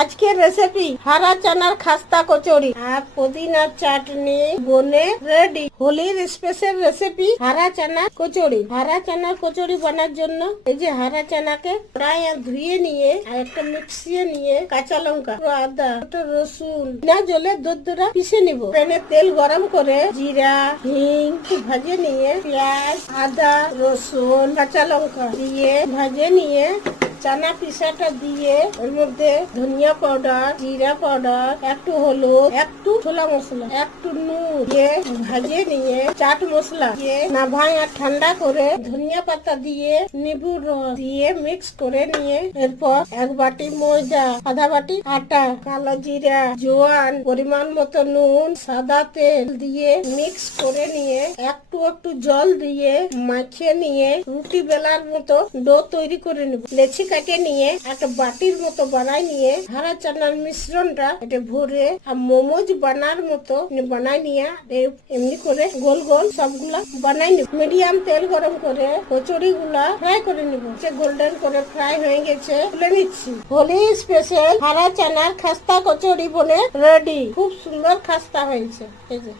আজকের রেসিপি হারা চানার খাস্তা কচুরি আর পুদিনার চাটনি বনে রেডি। হোলির স্পেশাল রেসিপি হারা চানা কচুরি। হারা চানার কচুরি বানার জন্য এই যে হারা চানাকে প্রায় ধুয়ে নিয়ে আর একটা মিক্সিয়ে নিয়ে কাঁচা লঙ্কা, আদা, রসুন না জলে দুধরা পিষে নিব। প্যানে তেল গরম করে জিরা, হিং ভাজে নিয়ে পেঁয়াজ, আদা, রসুন, কাঁচা লঙ্কা দিয়ে ভাজে নিয়ে চানা পিসাটা দিয়ে ওর মধ্যে ধনিয়া পাউডার, জিরা পাউডার, একটু হলুদ, একটু ছোলা মশলা, একটু নুন দিয়ে ভাজে নিয়ে চাট মশলা দিয়ে নাভাই আর ঠান্ডা করে ধনিয়া পাতা দিয়ে নিবুর রস দিয়ে মিক্স করে নিয়ে এরপর এক বাটি ময়দা, আধা বাটি আটা, কালো জিরা, জোয়ান, পরিমাণ মতো নুন, সাদা তেল দিয়ে মিক্স করে নিয়ে একটু একটু জল দিয়ে মাখিয়ে নিয়ে রুটি বেলার মতো ডো তৈরি করে নেব। লেচি কাটে নিয়ে একটা বাটির মতো বানাই নিয়ে হারা চানার মিশ্রণটা এটা ভরে আর মোমোজ বানার মতো বানাই নিয়ে এমনি করে গোল গোল সবগুলা বানাই নেব। মিডিয়াম তেল গরম করে কচুরি গুলা ফ্রাই করে নিব। গোল্ডেন করে ফ্রাই হয়ে গেছে তুলে নিচ্ছি। হোলি স্পেশাল হারা চানার খাস্তা কচুরি বনে রেডি। খুব সুন্দর খাস্তা হয়েছে এই যে।